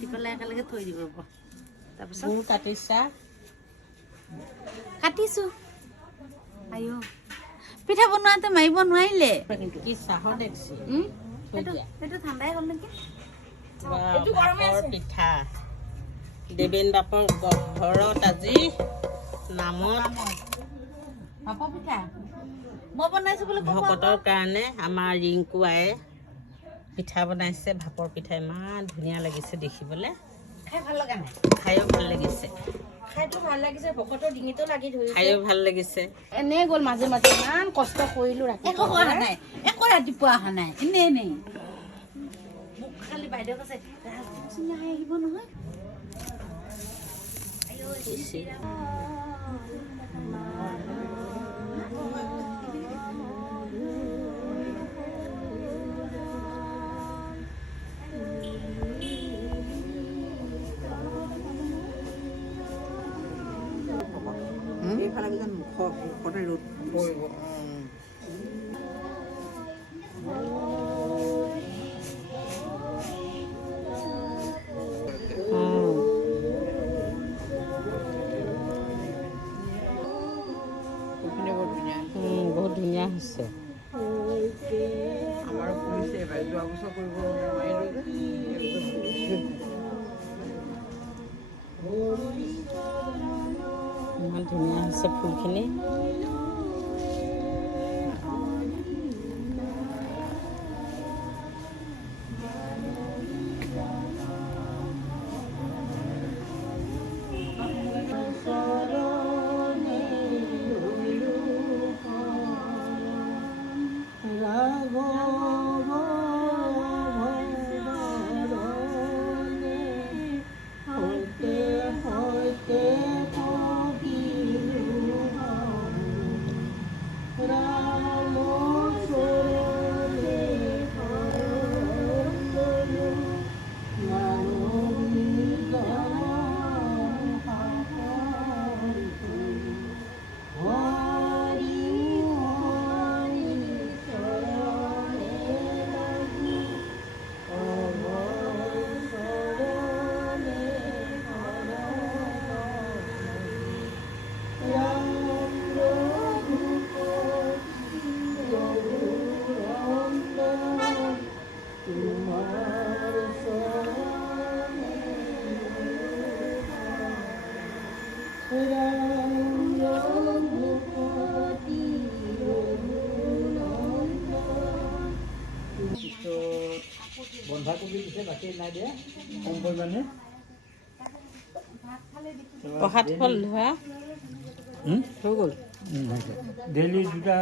কাটি পেলাই একেলগে থৈ দিব তাৰপিছত গুৰ কাটিছা কাটিছোঁ আইও পিঠা বনোৱাতে মাৰিব নোৱাৰিলে কি চাহৰ দেখছি সেইটো ঠাণ্ডাই হ'ল নেকি বাপৰ পিঠা দেবেন বাপৰ ঘৰত আজি নামত ভাপৰ পিঠা মই বনাইছোঁ বুলি ভকতৰ কাৰণে আমাৰ ৰিংকু আয়ে পিঠা বনাইছে ভাপৰ পিঠা ইমান ধুনীয়া লাগিছে দেখিবলৈ খাই ভাল লগা নাই খায়ো ভাল লাগিছে খাইতো ভাল লাগিছে ভকতৰ ডিঙিটো লাগি ধৰিছে খায়ো ভাল লাগিছে এনেই গ'ল মাজে মাজে ইমান কষ্ট কৰিলোঁ একো অহা নাই একো ৰাতিপুৱা অহা নাই এনেই মোক খালি বাইদেউ কৈছে ৰাজদীপ আহিব নহয় এইফালে যেন মুখতে ৰ'দ পৰিব বহুত ধুনীয়া হৈছে আমাৰো ফুলিছে এবাৰ যোৱা বছৰ কৰিব নোৱাৰিলোঁ ইমান ধুনীয়া হৈছে ফুলখিনি বন্ধাকবি দিছে বাকী নাই দিয়া কম পৰিমাণে প্ৰসাদ ফল ধোৱা হৈ গ'ল ডেইলি দুটা